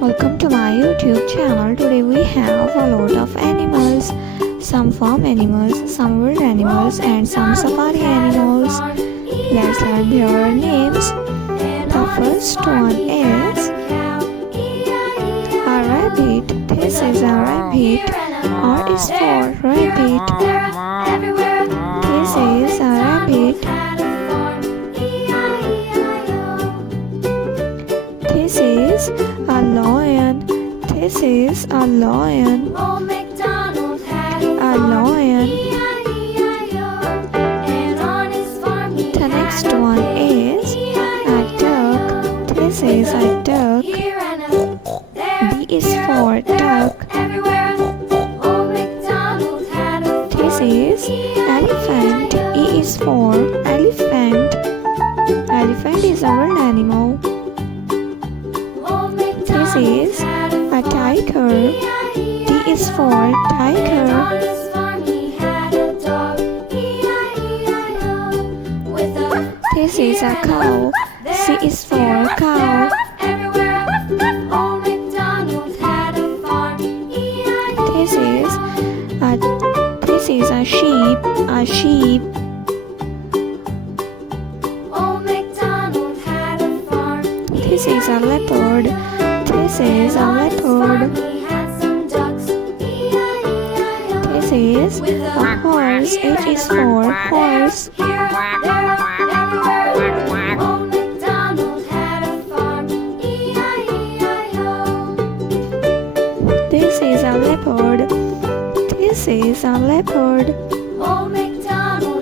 Welcome to my YouTube channel. Today we have a lot of animals, some farm animals, some wild animals and some safari animals. Let's learn their names. The first one is a rabbit. This is a rabbit. R is for rabbit. This is a rabbit. This is a lion. This is a lion. A lion. The next one is a duck. This is a duck. D is for duck. This is elephant. E is for elephant. Elephant is a wild animal. This is a tiger. T is for tiger. This is a cow. C is for cow. This is a sheep. A sheep. This is a leopard. This is a leopard. This is a horse. H is for horse. This is a leopard. This is a leopard.